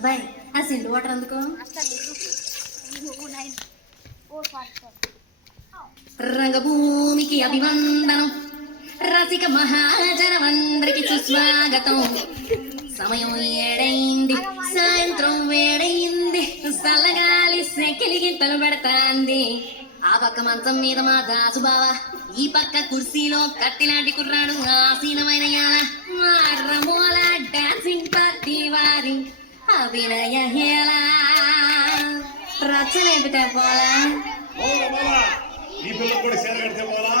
అబ్బాయి ఆ సిండు వాటర్ అందుకో. రంగభూమికి అభివందనం, రసిక మహాజనమందరికి సుస్వాగతం. సమయం ఏడైంది, సాయంత్రం వేడైంది, చల్లగాలి సెకిలిగింతలు పెడతాంది. ఆ పక్క మంచం మీద మా దాసుబావ, ఈ పక్క కుర్సీలో కత్తిలాంటి కుర్రాడు ఆసీనమైన మా రమోల డాన్సింగ్ పార్టీ వారి అభినయ హేళ రచ్చలేపితే పోలా. ఈ పిల్ల కూడా సేర కడితే పోలా.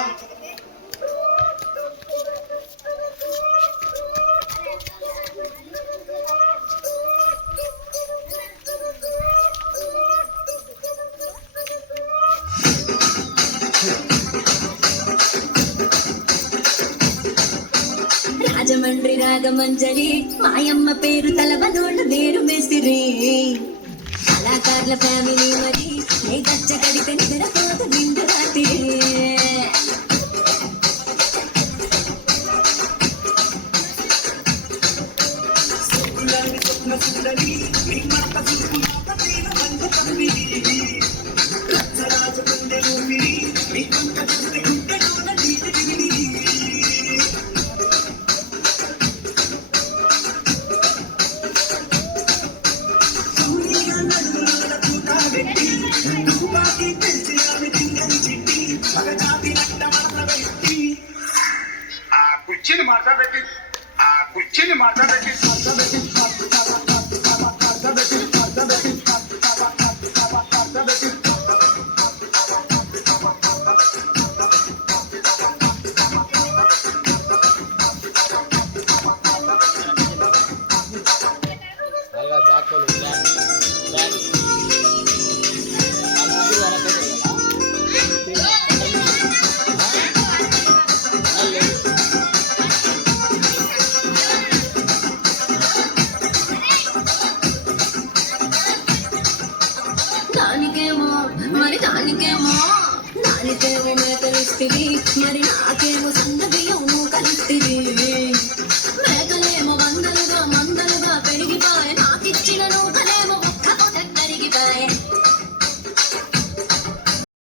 రాజమండ్రి రాగమంజరి మాయమ్మ పేరు తలవనోళ్ళు నేరు మేసిరి. కళాకారుల ఫ్యామిలీ మరి ఏ గచ్చ కడితే నిద్రపోత నిండు రాత్రి. కుర్చీని మాట్లాడబెట్టి కుర్చీని మాట్లాడబెట్టి దానికేమో మేతలిస్తుంది, మరి నాకేమో